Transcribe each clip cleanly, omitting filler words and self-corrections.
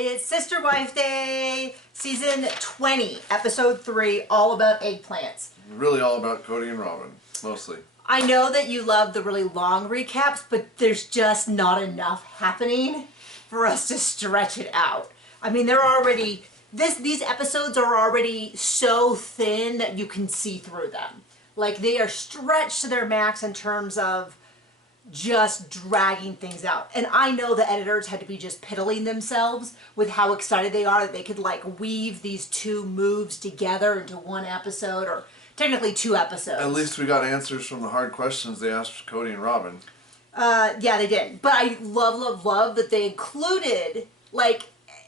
It's Sister Wife Day, season 20, episode 3, all about eggplants. Really all about Kody and Robin, mostly. I know that you love the really long recaps, but there's just not enough happening for us to stretch it out. I mean, they're already, these episodes are already so thin that you can see through them. Like, they are stretched to their max in terms of just dragging things out. And I know the editors had to be just piddling themselves with how excited they are that they could like weave these two moves together into one episode, or technically 2 episodes. At least we got answers from the hard questions they asked Kody and Robin. Yeah, they did. But I love that they included, like,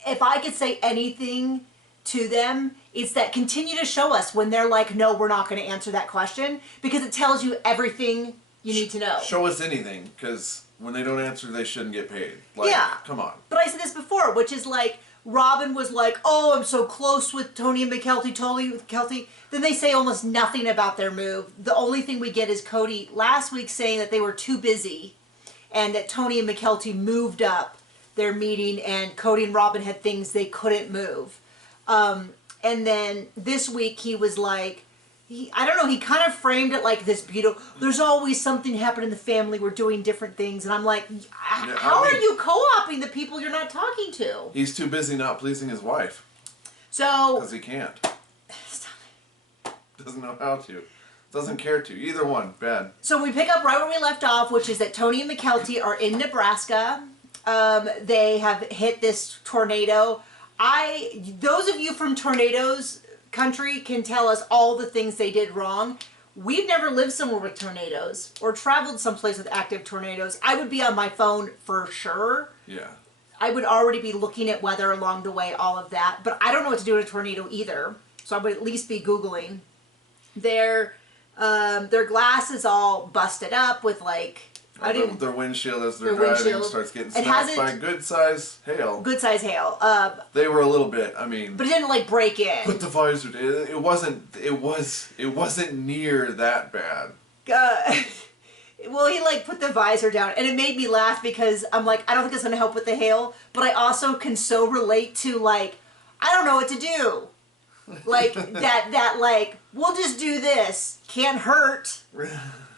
if I could say anything to them, it's that continue to show us when they're like, no, we're not going to answer that question, because it tells you everything you need to know. Show us anything, because when they don't answer, they shouldn't get paid. Like, yeah. Come on. But I said this before, which is like, Robin was like, oh, I'm so close with Tony and McKelty, totally with Kelty. Then they say almost nothing about their move. The only thing we get is Kody last week saying that they were too busy and that Tony and McKelty moved up their meeting and Kody and Robin had things they couldn't move. And then this week he was like, I don't know, he kind of framed it like this beautiful, there's always something happening in the family, we're doing different things. And I'm like, how are you co-opting the people you're not talking to? He's too busy not pleasing his wife. So. Because he can't. Doesn't know how to. Doesn't care to. Either one. Bad. So we pick up right where we left off, which is that Tony and McKelty are in Nebraska. They have hit this tornado. Those of you from tornadoes country can tell us all the things they did wrong. We've never lived somewhere with tornadoes or traveled someplace with active tornadoes. I would be on my phone for sure. Yeah. I would already be looking at weather along the way, all of that. But I don't know what to do in a tornado either. So I would at least be Googling. Their glass is all busted up with like... Their windshield as they're driving starts getting smashed by good size hail. Good size hail. They were a little bit. I mean, but it didn't like break in. Put the visor. It wasn't near that bad. Well, he like put the visor down, and it made me laugh because I'm like, I don't think it's gonna help with the hail, but I also can so relate to like, I don't know what to do. Like that like, we'll just do this. Can't hurt.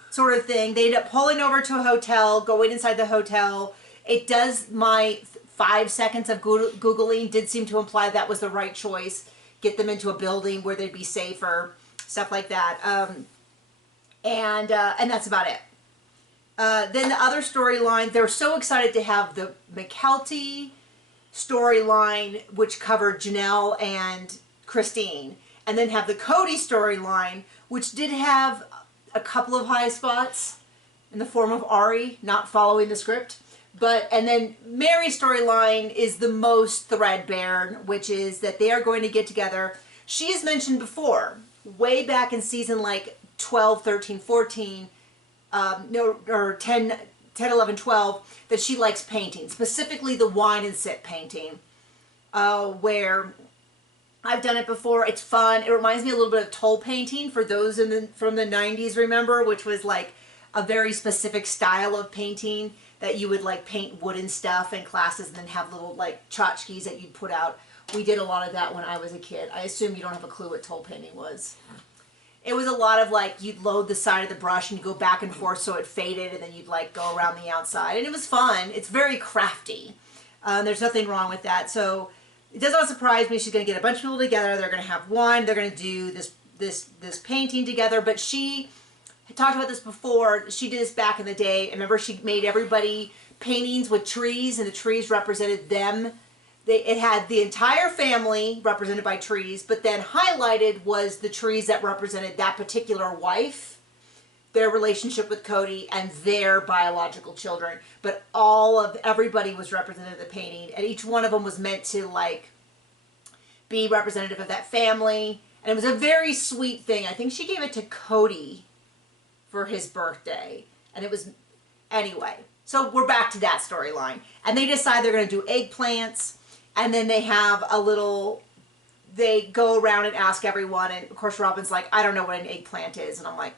Sort of thing. They end up pulling over to a hotel, going inside the hotel. It does, my 5 seconds of Googling did seem to imply that was the right choice. Get them into a building where they'd be safer, stuff like that. And that's about it. Then the other storyline, they're so excited to have the McKelty storyline, which covered Janelle and Christine, and then have the Kody storyline, which did have a couple of high spots in the form of Ari not following the script. And then Meri's storyline is the most threadbare, which is that they are going to get together. She has mentioned before, way back in season like 12, 13, 14, or 10, 11, 12, that she likes painting, specifically the wine and sit painting, where I've done it before. It's fun. It reminds me a little bit of toll painting for those from the 90s, remember, which was like a very specific style of painting that you would like paint wooden stuff in classes and then have little like tchotchkes that you'd put out. We did a lot of that when I was a kid. I assume you don't have a clue what toll painting was. It was a lot of like, you'd load the side of the brush and you go back and forth so it faded, and then you'd like go around the outside. And it was fun. It's very crafty. There's nothing wrong with that. So it does not surprise me. She's going to get a bunch of people together. They're going to have wine. They're going to do this painting together. But she had talked about this before. She did this back in the day. Remember, she made everybody paintings with trees, and the trees represented them. It had the entire family represented by trees, but then highlighted was the trees that represented that particular wife, their relationship with Kody, and their biological children. But everybody was represented in the painting, and each one of them was meant to like be representative of that family. And it was a very sweet thing. I think she gave it to Kody for his birthday, and it was, anyway. So we're back to that storyline, and they decide they're going to do eggplants, and then they have they go around and ask everyone, and of course Robin's like, I don't know what an eggplant is, and I'm like,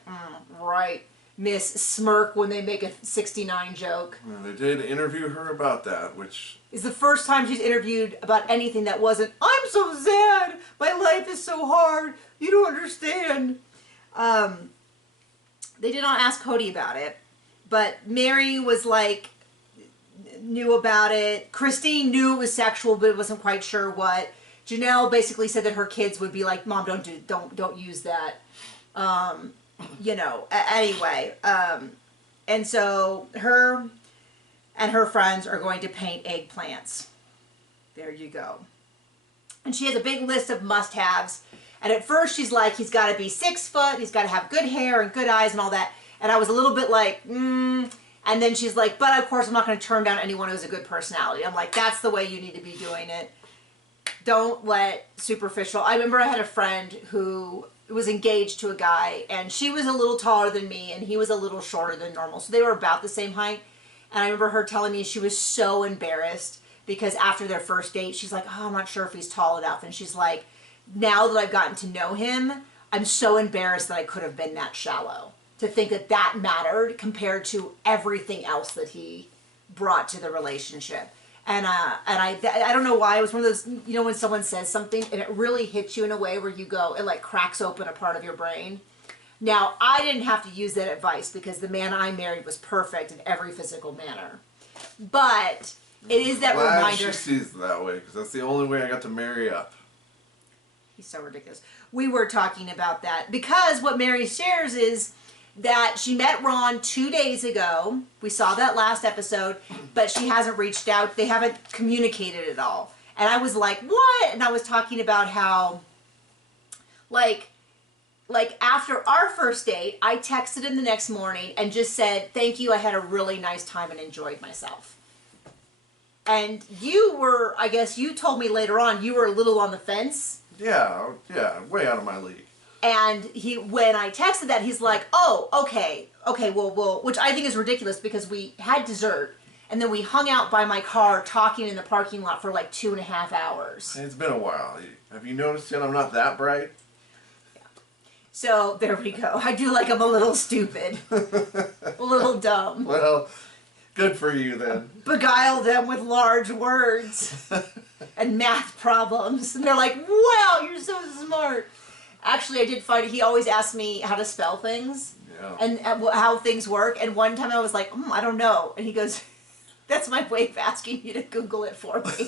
right. Miss Smirk when they make a 69 joke. Well, they did interview her about that, which Is the first time she's interviewed about anything that wasn't, I'm so sad, my life is so hard, you don't understand. They did not ask Kody about it, but Meri was like, knew about it. Christine knew it was sexual, but wasn't quite sure what. Janelle basically said that her kids would be like, Mom, don't use that. Anyway. And so her and her friends are going to paint eggplants. There you go. And she has a big list of must-haves. And at first she's like, he's got to be 6 foot, he's got to have good hair and good eyes and all that. And I was a little bit like, And then she's like, but of course I'm not going to turn down anyone who has a good personality. I'm like, that's the way you need to be doing it. Don't let superficial. I remember I had a friend who was engaged to a guy, and she was a little taller than me, and he was a little shorter than normal. So they were about the same height. And I remember her telling me she was so embarrassed because after their first date, she's like, oh, I'm not sure if he's tall enough. And she's like, now that I've gotten to know him, I'm so embarrassed that I could have been that shallow. To think that that mattered compared to everything else that he brought to the relationship. And I don't know why. It was one of those, when someone says something and it really hits you in a way where you go, it like cracks open a part of your brain. Now, I didn't have to use that advice because the man I married was perfect in every physical manner. But it is that reminder. She sees it that way because that's the only way I got to marry up. He's so ridiculous. We were talking about that because what Meri shares is that she met Ron 2 days ago. We saw that last episode, but she hasn't reached out. They haven't communicated at all. And I was like, what? And I was talking about how, like after our first date, I texted him the next morning and just said, thank you, I had a really nice time and enjoyed myself. And you were, I guess you told me later on, you were a little on the fence. Yeah, way out of my league. And when I texted that, he's like, oh, okay, well, which I think is ridiculous because we had dessert and then we hung out by my car talking in the parking lot for like 2.5 hours. It's been a while. Have you noticed yet I'm not that bright? Yeah. So there we go. I do like I'm a little stupid, a little dumb. Well, good for you then. Beguile them with large words and math problems. And they're like, wow, you're so smart. Actually, I did find he always asked me how to spell things and how things work. And one time I was like, I don't know. And he goes, that's my way of asking you to Google it for me.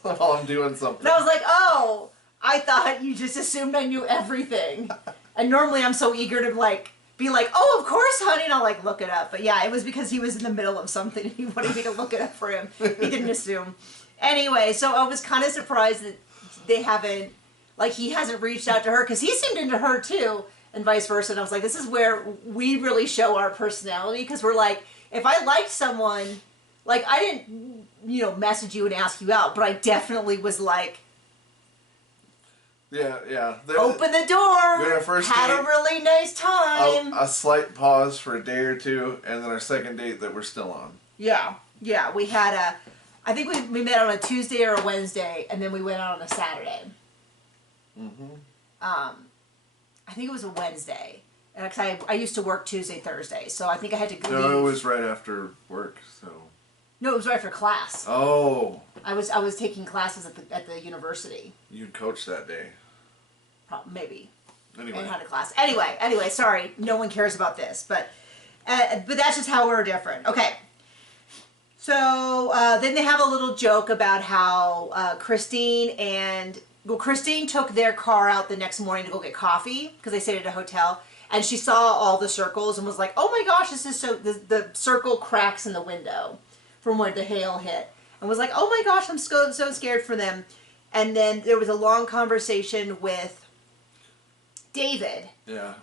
While I'm doing something. And I was like, oh, I thought you just assumed I knew everything. And normally I'm so eager to be like, oh, of course, honey. And I'll look it up. But yeah, it was because he was in the middle of something and he wanted me to look it up for him. He didn't assume. Anyway, so I was kind of surprised that they haven't, he hasn't reached out to her because he seemed into her too and vice versa. And I was like, this is where we really show our personality because we're like, if I liked someone, I didn't, message you and ask you out, but I definitely was like, yeah. Open the door. First had date, a really nice time. A slight pause for a day or two, and then our second date that we're still on. Yeah. We had I think we met on a Tuesday or a Wednesday, and then we went out on a Saturday. Mm-hmm. I think it was a Wednesday. Because I used to work Tuesday, Thursday, so I think I had to leave. No, it was right after work, so. No, it was right after class. Oh. I was taking classes at the university. You'd coach that day. Maybe. Anyway. And had a class. Anyway, sorry, no one cares about this, but that's just how we're different. Okay. So then they have a little joke about how Christine took their car out the next morning to go get coffee because they stayed at a hotel, and she saw all the circles and was like, oh my gosh, this is so, the circle cracks in the window from where the hail hit, and was like, oh my gosh, I'm so scared for them. And then there was a long conversation with David,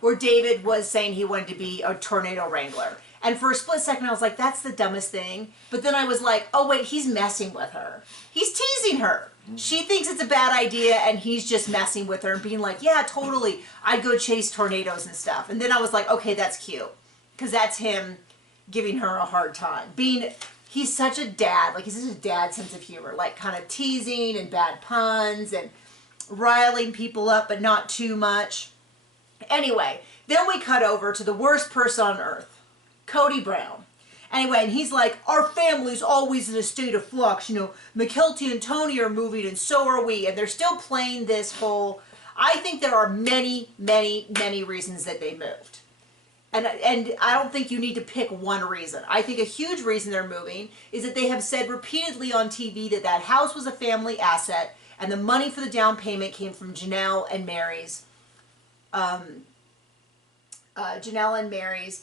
where David was saying he wanted to be a tornado wrangler. And for a split second, I was like, that's the dumbest thing. But then I was like, oh, wait, he's messing with her. He's teasing her. Mm-hmm. She thinks it's a bad idea, and he's just messing with her and being like, yeah, totally. I'd go chase tornadoes and stuff. And then I was like, okay, that's cute. Because that's him giving her a hard time. He's such a dad. He's such a dad sense of humor. Kind of teasing and bad puns and riling people up, but not too much. Anyway, then we cut over to the worst person on earth. Kody Brown. Anyway, and he's like, our family's always in a state of flux. You know, McKelty and Tony are moving, and so are we. And they're still playing this whole... I think there are many, many, many reasons that they moved. And I don't think you need to pick one reason. I think a huge reason they're moving is that they have said repeatedly on TV that that house was a family asset, and the money for the down payment came from Janelle and Meri's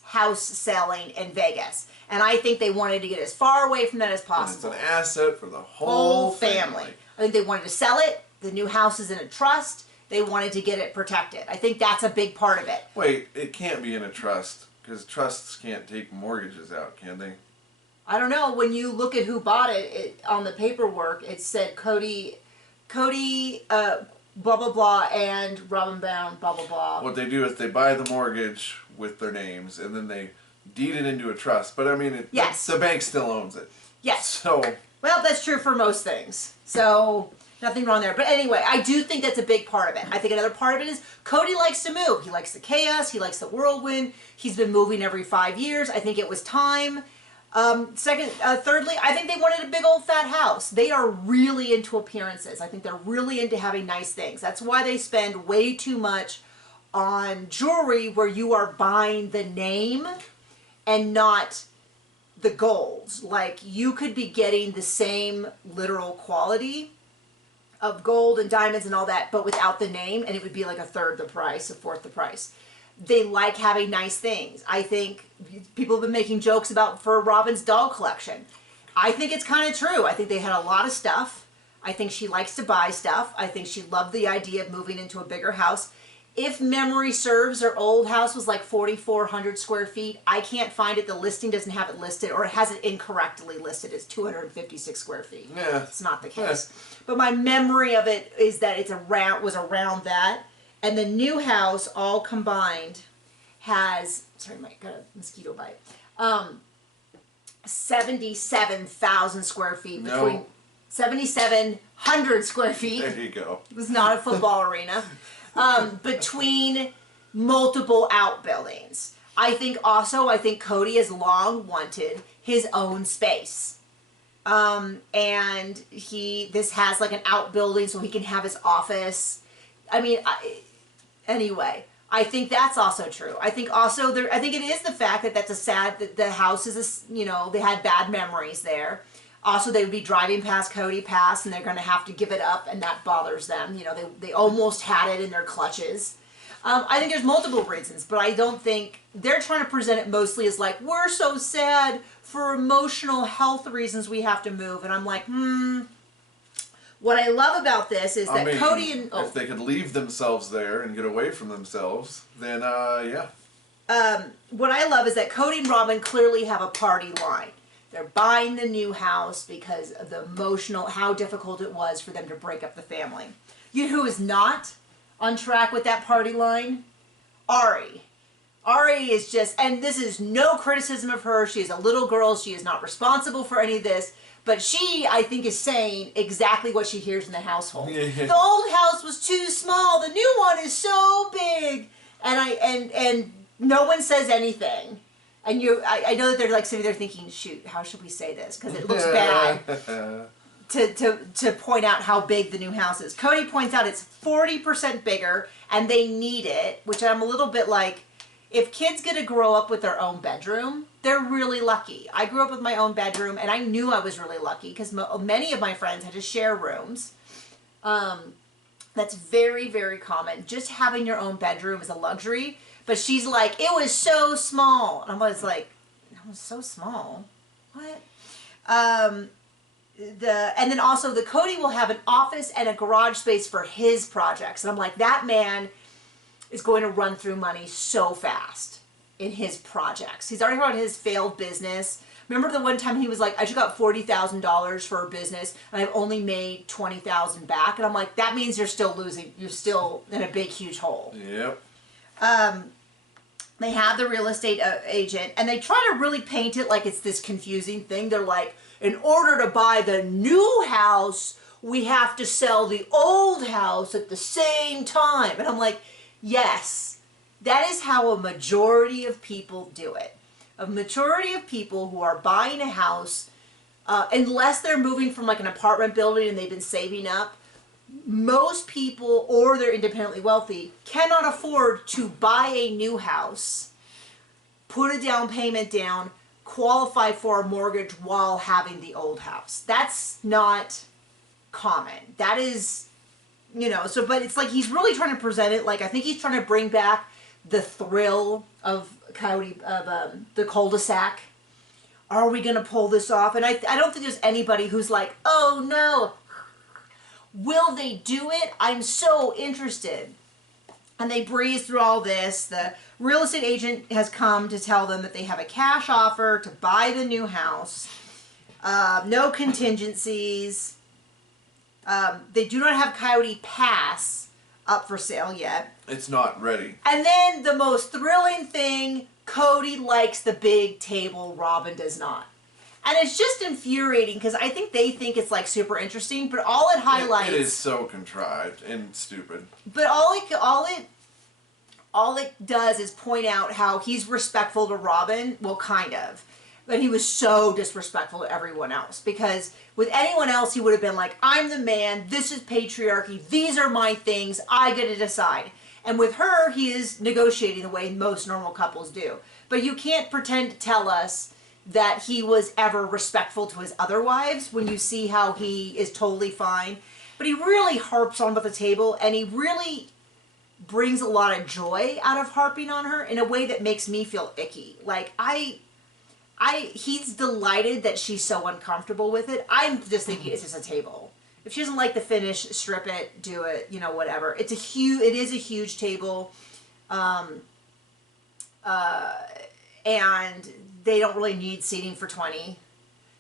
house selling in Vegas. And I think they wanted to get as far away from that as possible. And it's an asset for the whole family. I think they wanted to sell it. The new house is in a trust. They wanted to get it protected. I think that's a big part of it. Wait, it can't be in a trust, because trusts can't take mortgages out, can they? I don't know. When you look at who bought it, on the paperwork, it said Kody, blah, blah, blah, and Robin Brown, blah, blah, blah. What they do is they buy the mortgage with their names, and then they deed it into a trust. But I mean, yes, the bank still owns it. Yes. So. Well, that's true for most things. So nothing wrong there. But anyway, I do think that's a big part of it. I think another part of it is Kody likes to move. He likes the chaos. He likes the whirlwind. He's been moving every 5 years. I think it was time. Thirdly, I think they wanted a big old fat house. They are really into appearances. I think they're really into having nice things. That's why they spend way too much on jewelry where you are buying the name and not the golds. Like, you could be getting the same literal quality of gold and diamonds and all that, but without the name, and it would be like a third the price, a fourth the price. They like having nice things. I think people have been making jokes for Robin's doll collection. I think it's kind of true. I think they had a lot of stuff. I think she likes to buy stuff. I think she loved the idea of moving into a bigger house. If memory serves, her old house was like 4,400 square feet. I can't find it. The listing doesn't have it listed, or it has it incorrectly listed as 256 square feet. Yeah. It's not the case. Yeah. But my memory of it is that was around that. And the new house, all combined, has, sorry, Mike, got a mosquito bite, 77,000 square feet. Between 7,700 square feet. There you go. It was not a football arena. Between multiple outbuildings. I think Kody has long wanted his own space. And this has like an outbuilding so he can have his office. I mean, anyway, I think that's also true. I think I think it is the fact that that the house is, they had bad memories there. Also, they would be driving past Kody Pass, and they're going to have to give it up, and that bothers them. They almost had it in their clutches. I think there's multiple reasons, but I don't think they're trying to present it mostly as like, we're so sad for emotional health reasons we have to move. And I'm like, What I love about this is that Kody and... if they could leave themselves there and get away from themselves, then, yeah. What I love is that Kody and Robin clearly have a party line. They're buying the new house because of the how difficult it was for them to break up the family. You know who is not on track with that party line? Ari. Ari is just, and this is no criticism of her. She is a little girl. She is not responsible for any of this. But she, I think, is saying exactly what she hears in the household. The old house was too small. The new one is so big. And no one says anything. And I know that they're like sitting there thinking, shoot, how should we say this? Because it looks bad to point out how big the new house is. Kody points out it's 40% bigger, and they need it, which I'm a little bit like, if kids get to grow up with their own bedroom, they're really lucky. I grew up with my own bedroom, and I knew I was really lucky because many of my friends had to share rooms. That's very, very common. Just having your own bedroom is a luxury. But she's like, it was so small. And I was like, it was so small? What? And then also the Kody will have an office and a garage space for his projects. And I'm like, that man is going to run through money so fast in his projects. He's already got his failed business. Remember the one time he was like, I just got $40,000 for a business and I've only made $20,000 back. And I'm like, that means you're still losing. You're still in a big, huge hole. Yep. They have the real estate agent, and they try to really paint it like it's this confusing thing. They're like, in order to buy the new house, we have to sell the old house at the same time. And I'm like, yes, that is how a majority of people do it. a majority of people who are buying a house, unless they're moving from like an apartment building and they've been saving up, most people, or they're independently wealthy, cannot afford to buy a new house, put a down payment down, qualify for a mortgage while having the old house. That's not common. That is, so, but it's like he's really trying to present it like, I think he's trying to bring back the thrill of Kody, of the cul-de-sac. Are we going to pull this off? And I don't think there's anybody who's like, oh no, will they do it? I'm so interested. And they breeze through all this. The real estate agent has come to tell them that they have a cash offer to buy the new house. No contingencies. They do not have Coyote Pass up for sale yet. It's not ready. And then the most thrilling thing, Kody likes the big table, Robin does not. And it's just infuriating because I think they think it's like super interesting, but all it highlights... It is so contrived and stupid. But all it does is point out how he's respectful to Robin, well, kind of. But he was so disrespectful to everyone else. Because with anyone else, he would have been like, I'm the man, this is patriarchy, these are my things, I get to decide. And with her, he is negotiating the way most normal couples do. But you can't pretend to tell us that he was ever respectful to his other wives when you see how he is totally fine. But he really harps on about the table, and he really brings a lot of joy out of harping on her in a way that makes me feel icky. Like, he's delighted that she's so uncomfortable with it. I'm just thinking it's just a table. If she doesn't like the finish, strip it, do it, whatever. It is a huge table. And they don't really need seating for 20.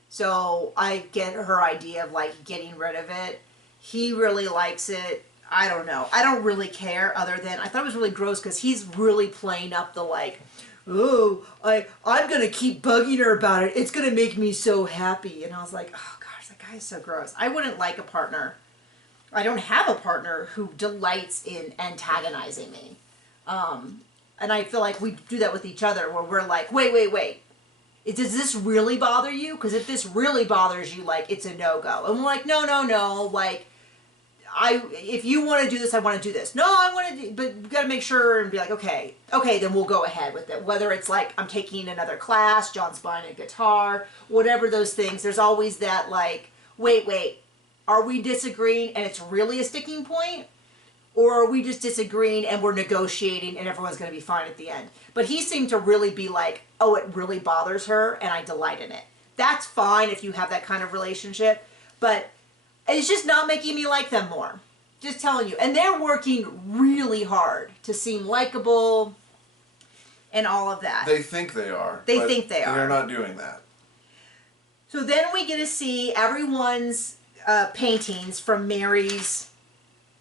So I get her idea of like getting rid of it. He really likes it. I don't know. I don't really care other than I thought it was really gross because he's really playing up the like, oh, I'm going to keep bugging her about it. It's going to make me so happy. And I was like, oh gosh, that guy is so gross. I wouldn't like a partner. I don't have a partner who delights in antagonizing me. And I feel like we do that with each other where we're like, wait. Does this really bother you? Because if this really bothers you, like, it's a no-go. And we're like, no. Like, if you want to do this, I want to do this. No, I want to do, but we've got to make sure and be like, okay, then we'll go ahead with it. Whether it's like, I'm taking another class, John's buying a guitar, whatever those things, there's always that like, wait, are we disagreeing and it's really a sticking point? Or are we just disagreeing and we're negotiating and everyone's going to be fine at the end? But he seemed to really be like, oh, it really bothers her and I delight in it. That's fine if you have that kind of relationship. But it's just not making me like them more. Just telling you. And they're working really hard to seem likable and all of that. They think they are. They think they are. They're not doing that. So then we get to see everyone's paintings from Meri's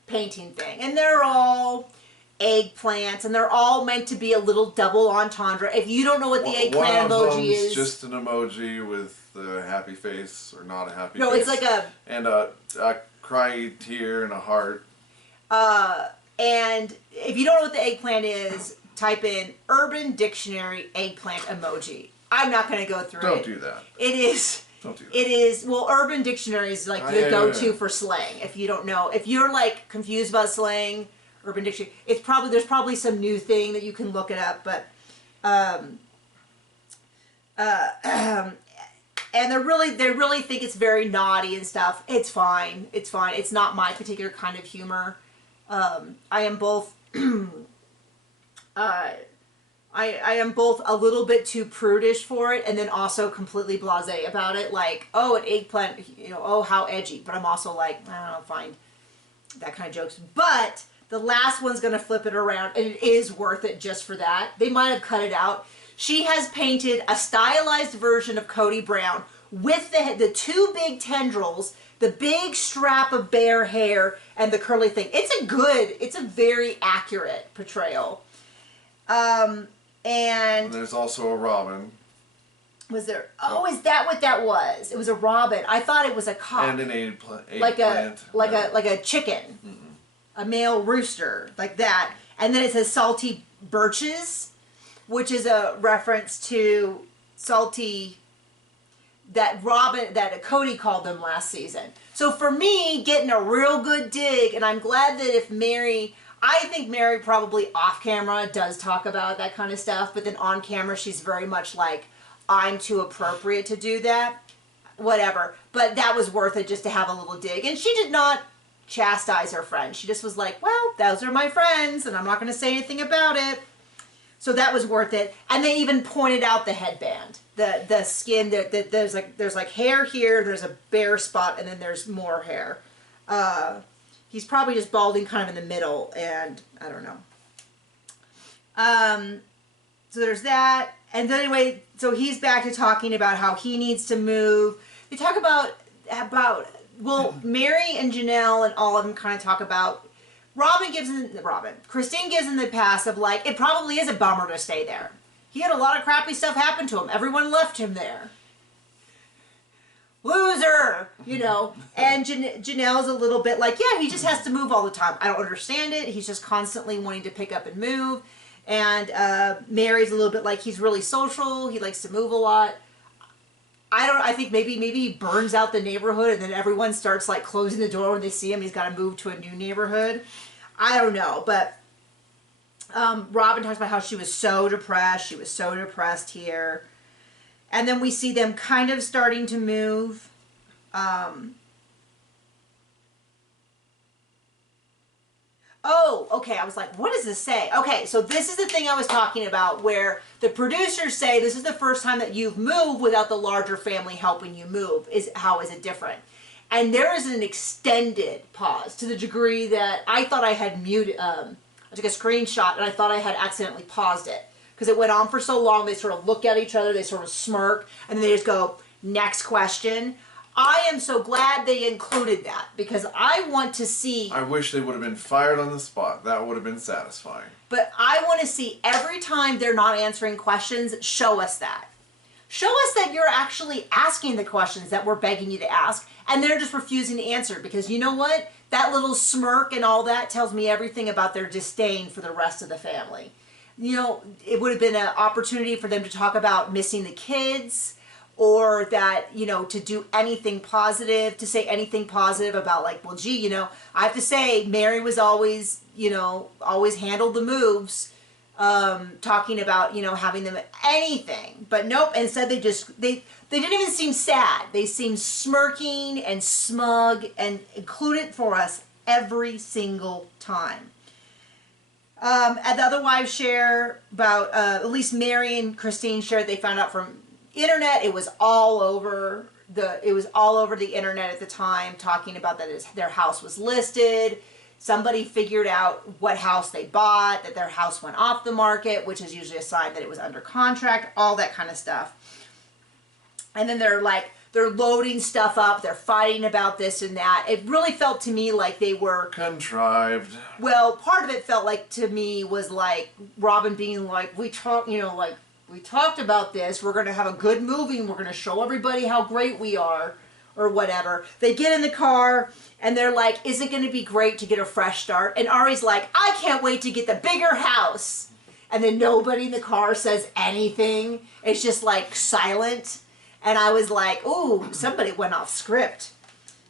painting thing. And they're all eggplants, and they're all meant to be a little double entendre. If you don't know what the eggplant emoji is, just an emoji with a happy face or not a happy face. No, it's like a cry tear and a heart. And if you don't know what the eggplant is, type in Urban Dictionary eggplant emoji. I'm not going to go through it. Don't do that. It is. Don't do that. It is, well, Urban Dictionary is like the go-to for slang. If you don't know, if you're like confused about slang, Urban Dictionary, there's probably some new thing that you can look it up, but, and they really think it's very naughty and stuff. It's fine. It's fine. It's not my particular kind of humor. I am both, I am both a little bit too prudish for it and then also completely blasé about it. Like, oh, an eggplant, oh, how edgy. But I'm also like, I don't know, fine. That kind of jokes. But the last one's going to flip it around, and it is worth it just for that. They might have cut it out. She has painted a stylized version of Kody Brown with the two big tendrils, the big strap of bare hair, and the curly thing. It's a very accurate portrayal. And there's also a robin. Was there? Oh, is that what that was? It was a robin. I thought it was a cock. And an eggplant. Like a chicken. A male rooster, like that. And then it says salty birches, which is a reference to Salty that Kody called them last season. So for me, getting a real good dig, and I'm glad that if Meri, I think Meri probably off camera does talk about that kind of stuff, but then on camera she's very much like, I'm too appropriate to do that. Whatever. But that was worth it just to have a little dig. And she did not chastise her friend. She just was like, well, those are my friends, and I'm not going to say anything about it. So that was worth it. And they even pointed out the headband, the skin. That there's like hair here. There's a bare spot, and then there's more hair. He's probably just balding kind of in the middle, and I don't know. So there's that. And then anyway, so he's back to talking about how he needs to move. They talk about well, Meri and Janelle and all of them kind of talk about Christine gives him the pass of like, it probably is a bummer to stay there. He had a lot of crappy stuff happen to him. Everyone left him there. Loser, you know. And Janelle's a little bit like, yeah, he just has to move all the time. I don't understand it. He's just constantly wanting to pick up and move. And Meri's a little bit like, he's really social. He likes to move a lot. I think maybe he burns out the neighborhood and then everyone starts like closing the door when they see him. He's got to move to a new neighborhood. I don't know, but Robin talks about how she was so depressed. She was so depressed here. And then we see them kind of starting to move. Oh, okay. I was like, what does this say? Okay, so this is the thing I was talking about where the producers say this is the first time that you've moved without the larger family helping you move. How is it different? And there is an extended pause to the degree that I thought I had muted. I took a screenshot and I thought I had accidentally paused it because it went on for so long. They sort of look at each other, they sort of smirk, and then they just go, next question. I am so glad they included that because I want to see... I wish they would have been fired on the spot. That would have been satisfying. But I want to see every time they're not answering questions, show us that. Show us that you're actually asking the questions that we're begging you to ask and they're just refusing to answer because you know what? That little smirk and all that tells me everything about their disdain for the rest of the family. You know, it would have been an opportunity for them to talk about missing the kids, or that, you know, to do anything positive, to say anything positive about like, well, gee, you know, I have to say Meri was always, you know, always handled the moves, talking about, you know, having them anything, but nope. Instead they didn't even seem sad. They seemed smirking and smug and included for us every single time. And the other wives share about, at least Meri and Christine shared, they found out from internet. It was all over the internet at the time, talking about that their house was listed. Somebody figured out what house they bought, that their house went off the market, which is usually a sign that it was under contract, all that kind of stuff. And then they're loading stuff up, they're fighting about this and that. It really felt to me like they were contrived. Well, part of it felt like to me was like Robin being like, we talked about this, we're going to have a good movie and we're going to show everybody how great we are, or whatever. They get in the car and they're like, isn't it going to be great to get a fresh start? And Ari's like, I can't wait to get the bigger house. And then nobody in the car says anything. It's just like silent. And I was like, ooh, somebody went off script.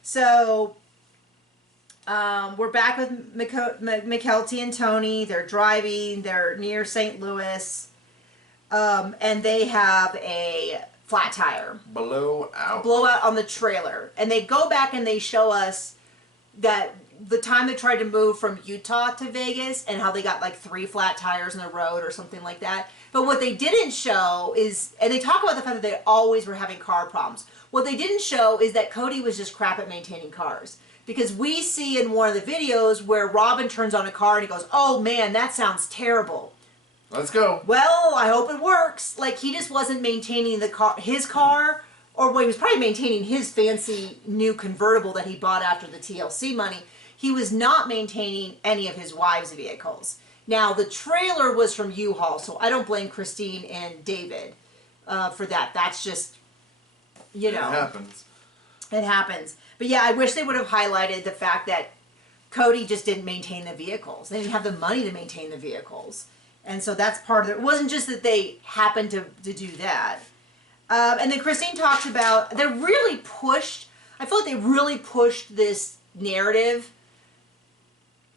So we're back with McKelty and Tony. They're driving. They're near St. Louis. And they have a flat tire. Blowout on the trailer. And they go back and they show us that the time they tried to move from Utah to Vegas and how they got like 3 flat tires in the road or something like that. But what they didn't show is, and they talk about the fact that they always were having car problems. What they didn't show is that Kody was just crap at maintaining cars. Because we see in one of the videos where Robin turns on a car and he goes, oh man, that sounds terrible. Let's go. Well, I hope it works. Like, he just wasn't maintaining his car, or well, he was probably maintaining his fancy new convertible that he bought after the TLC money. He was not maintaining any of his wives' vehicles. Now, the trailer was from U-Haul, so I don't blame Christine and David for that. That's just, you know. It happens. It happens. But yeah, I wish they would have highlighted the fact that Kody just didn't maintain the vehicles. They didn't have the money to maintain the vehicles. And so that's part of it. It wasn't just that they happened to do that. And then Christine talks about, I feel like they really pushed this narrative.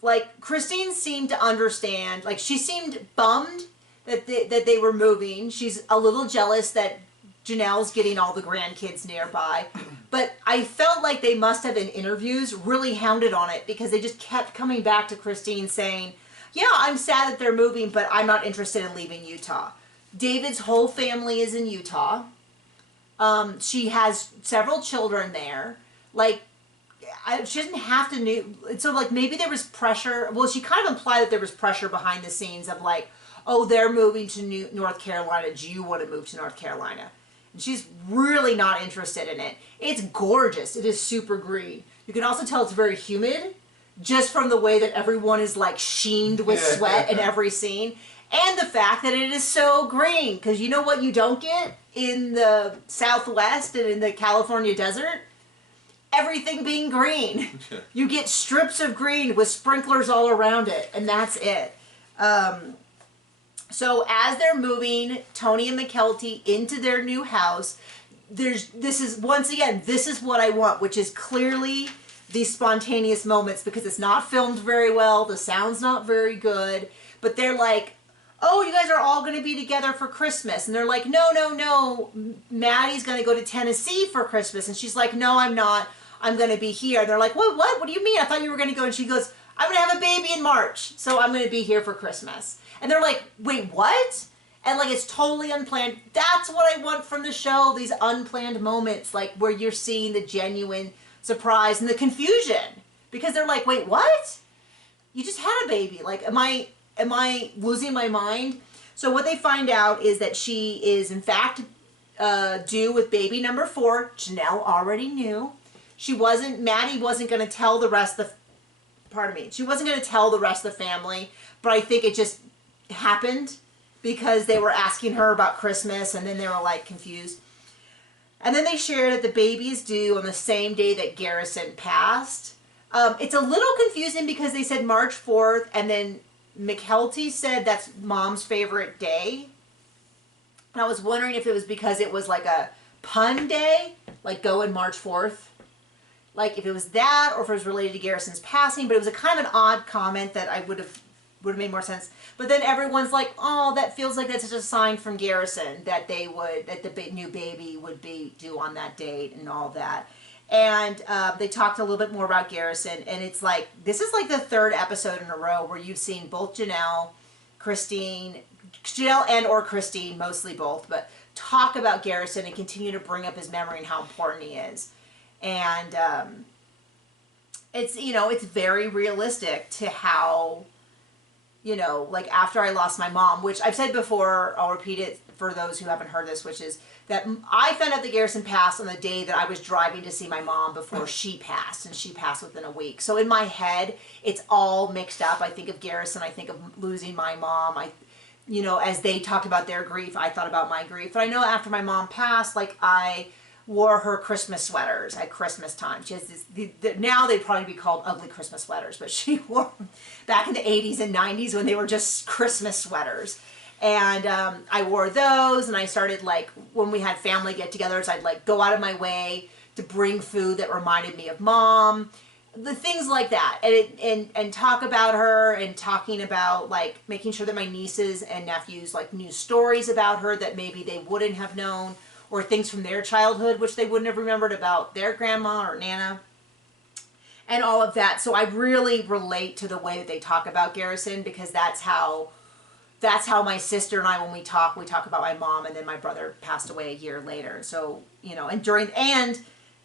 Like, Christine seemed to understand, like, she seemed bummed that they were moving. She's a little jealous that Janelle's getting all the grandkids nearby. But I felt like they must have, in interviews, really hounded on it because they just kept coming back to Christine saying, yeah, I'm sad that they're moving, but I'm not interested in leaving Utah. David's whole family is in Utah. She has several children there. Like, she doesn't have to so, like, maybe there was pressure. Well, she kind of implied that there was pressure behind the scenes of, like, oh, they're moving to North Carolina. Do you want to move to North Carolina? And she's really not interested in it. It's gorgeous. It is super green. You can also tell it's very humid just from the way that everyone is, like, sheened with sweat in every scene. And the fact that it is so green. Because you know what you don't get in the Southwest and in the California desert? Everything being green. You get strips of green with sprinklers all around it. And that's it. So as they're moving Tony and McKelty into their new house, this is what I want, which is clearly these spontaneous moments, because it's not filmed very well, the sound's not very good, but they're like, oh, you guys are all going to be together for Christmas. And they're like, no, Maddie's going to go to Tennessee for Christmas. And she's like, no, I'm not. I'm going to be here. And they're like, what? What do you mean? I thought you were going to go. And she goes, I'm going to have a baby in March, so I'm going to be here for Christmas. And they're like, wait, what? And, like, it's totally unplanned. That's what I want from the show, these unplanned moments, like, where you're seeing the genuine surprise and the confusion. Because they're like, wait, what? You just had a baby. Like, am I losing my mind? So what they find out is that she is, in fact, due with baby number 4. Janelle already knew. Maddie wasn't going to tell the rest of she wasn't going to tell the rest of the family, but I think it just happened because they were asking her about Christmas, and then they were, like, confused. And then they shared that the baby is due on the same day that Garrison passed. It's a little confusing because they said March 4th, and then McKelty said that's Mom's favorite day. And I was wondering if it was because it was like a pun day, like going March 4th. Like, if it was that, or if it was related to Garrison's passing, but it was a kind of an odd comment that I would have made more sense. But then everyone's like, oh, that feels like that's just a sign from Garrison that the new baby would be due on that date and all that. And they talked a little bit more about Garrison, and it's like, this is like the 3rd episode in a row where you've seen both Janelle and or Christine, mostly both, but talk about Garrison and continue to bring up his memory and how important he is. And it's very realistic to how, like, after I lost my mom, which I've said before, I'll repeat it for those who haven't heard this, which is that I found out that Garrison passed on the day that I was driving to see my mom before she passed, and she passed within a week. So in my head, it's all mixed up. I think of Garrison, I think of losing my mom. As they talked about their grief, I thought about my grief. But I know after my mom passed, like, I wore her Christmas sweaters at Christmas time. She has now they'd probably be called ugly Christmas sweaters, but she wore them back in the 80s and 90s when they were just Christmas sweaters. And I wore those, and I started, like, when we had family get-togethers, I'd, like, go out of my way to bring food that reminded me of Mom, the things like that, and talk about her, and talking about, like, making sure that my nieces and nephews, like, knew stories about her that maybe they wouldn't have known, or things from their childhood which they wouldn't have remembered about their grandma or Nana, and all of that. So I really relate to the way that they talk about Garrison, because that's how my sister and I, when we talk about my mom, and then my brother passed away a year later. So, and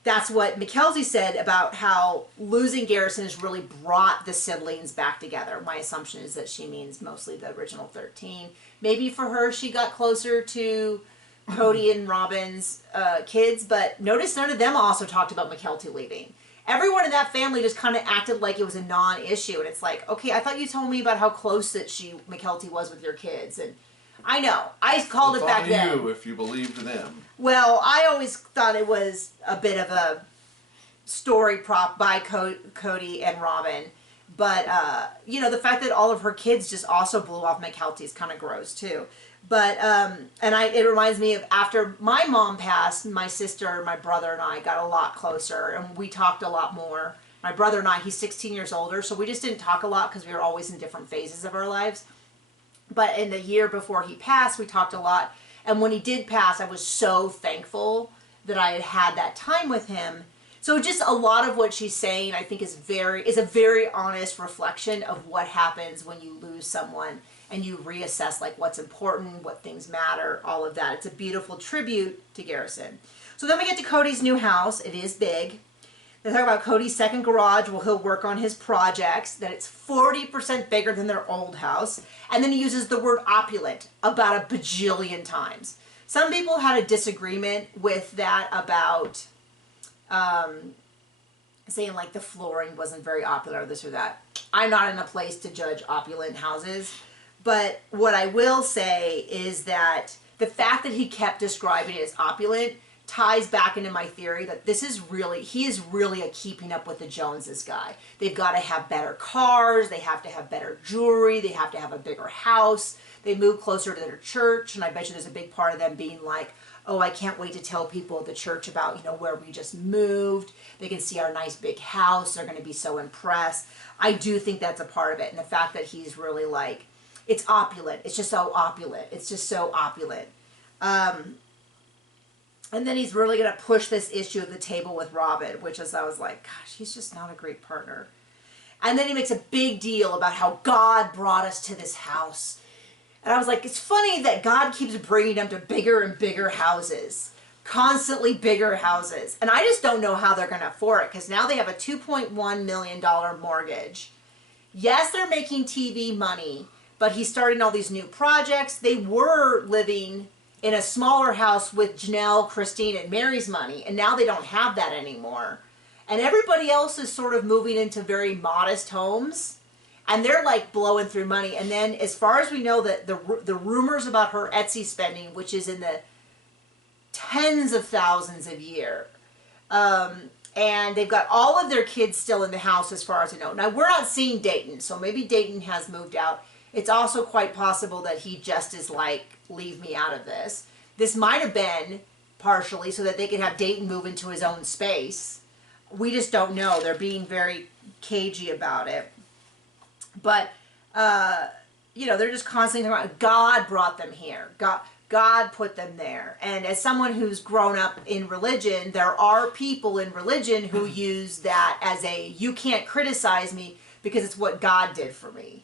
that's what McKelty said about how losing Garrison has really brought the siblings back together. My assumption is that she means mostly the original 13. Maybe for her, she got closer to Kody and Robin's kids, but notice none of them also talked about McKelty leaving. Everyone in that family just kind of acted like it was a non-issue, and it's like, okay, I thought you told me about how close that McKelty was with your kids, and I know, I called it back then. It's on you if you believed them. Well, I always thought it was a bit of a story prop by Kody and Robin, But, you know, the fact that all of her kids just also blew off Mykelti is kind of gross, too. But, it reminds me of after my mom passed, my sister, my brother, and I got a lot closer, and we talked a lot more. My brother and I, he's 16 years older, so we just didn't talk a lot because we were always in different phases of our lives. But in the year before he passed, we talked a lot. And when he did pass, I was so thankful that I had had that time with him. So just a lot of what she's saying, I think, is a very honest reflection of what happens when you lose someone and you reassess like what's important, what things matter, all of that. It's a beautiful tribute to Garrison. So then we get to Kody's new house. It is big. They talk about Kody's second garage where he'll work on his projects, that it's 40% bigger than their old house. And then he uses the word opulent about a bajillion times. Some people had a disagreement with that about saying like the flooring wasn't very opulent or this or that. I'm not in a place to judge opulent houses. But what I will say is that the fact that he kept describing it as opulent ties back into my theory that he is really a keeping up with the Joneses guy. They've got to have better cars, they have to have better jewelry, they have to have a bigger house, they move closer to their church, and I bet you there's a big part of them being like, oh, I can't wait to tell people at the church about, you know, where we just moved. They can see our nice big house, they're going to be so impressed. I do think that's a part of it, and the fact that he's really like, it's opulent, it's just so opulent, it's just so opulent. And then he's really going to push this issue of the table with Robin, which is, I was like, gosh, he's just not a great partner. And then he makes a big deal about how God brought us to this house. And I was like, it's funny that God keeps bringing them to bigger and bigger houses. Constantly bigger houses. And I just don't know how they're going to afford it, because now they have a $2.1 million mortgage. Yes, they're making TV money, but he's starting all these new projects. They were living in a smaller house with Janelle, Christine, and Meri's money, and now they don't have that anymore. And everybody else is sort of moving into very modest homes, and they're like blowing through money. And then as far as we know, that the rumors about her Etsy spending, which is in the tens of thousands a year, and they've got all of their kids still in the house as far as I know. Now, we're not seeing Dayton, so maybe Dayton has moved out. It's also quite possible that he just is like, leave me out of this. This might have been partially so that they could have Dayton move into his own space. We just don't know. They're being very cagey about it. But, you know, they're just constantly talking about God brought them here. God put them there. And as someone who's grown up in religion, there are people in religion who use that as you can't criticize me because it's what God did for me.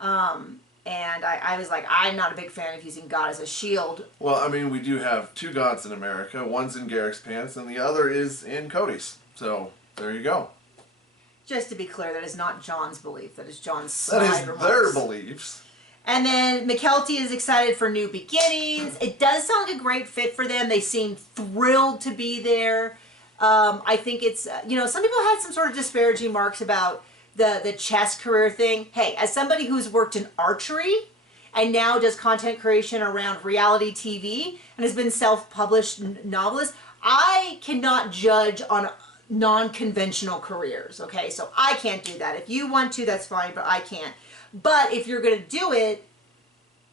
And I was like, I'm not a big fan of using God as a shield. Well, I mean, we do have two gods in America. One's in Garrick's pants, and the other is in Kody's. So, there you go. Just to be clear, that is not John's belief. That is John's That is remarks. their beliefs. And then Mykelti is excited for new beginnings. It does sound like a great fit for them. They seem thrilled to be there. I think it's, you know, some people had some sort of disparaging marks about the chess career thing. Hey, as somebody who's worked in archery and now does content creation around reality TV and has been self-published novelist, I cannot judge on non-conventional careers, okay? So I can't do that. If you want to, that's fine, but I can't. But if you're going to do it,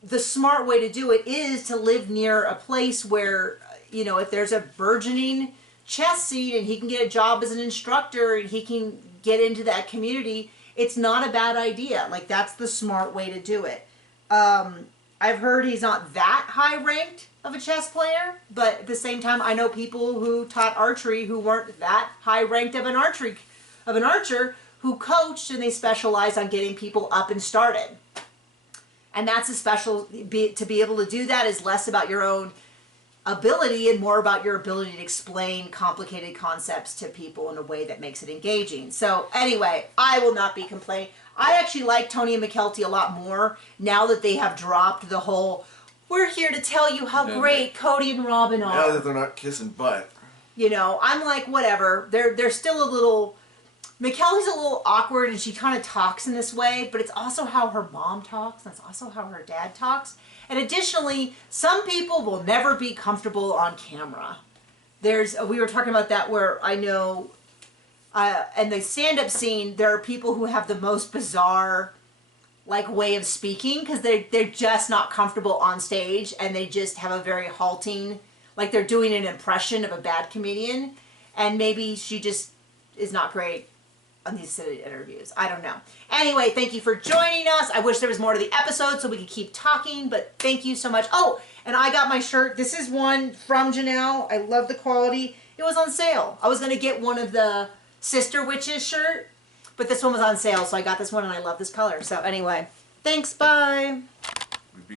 the smart way to do it is to live near a place where, you know, if there's a burgeoning chess scene and he can get a job as an instructor and he can get into that community, it's not a bad idea. Like, that's the smart way to do it. I've heard he's not that high ranked of a chess player, but at the same time, I know people who taught archery who weren't that high ranked of an archer who coached, and they specialized on getting people up and started. And that's a to be able to do that is less about your own ability and more about your ability to explain complicated concepts to people in a way that makes it engaging. So anyway, I will not be complaining. I actually like Tony and Mykelti a lot more now that they have dropped the whole, we're here to tell you how great Kody and Robin are. Now that they're not kissing butt. You know, I'm like, whatever. They're still a little, Mykelti's a little awkward and she kind of talks in this way, but it's also how her mom talks. That's also how her dad talks. And additionally, some people will never be comfortable on camera. We were talking about that where I know and the stand-up scene, there are people who have the most bizarre like way of speaking because they're just not comfortable on stage and they just have a very halting, like they're doing an impression of a bad comedian, and maybe she just is not great on these silly interviews. I don't know. Anyway, thank you for joining us. I wish there was more to the episode so we could keep talking, but thank you so much. Oh, and I got my shirt. This is one from Janelle. I love the quality. It was on sale. I was going to get one of the Sister Witches shirt, but this one was on sale, so I got this one and I love this color. So anyway, thanks, bye.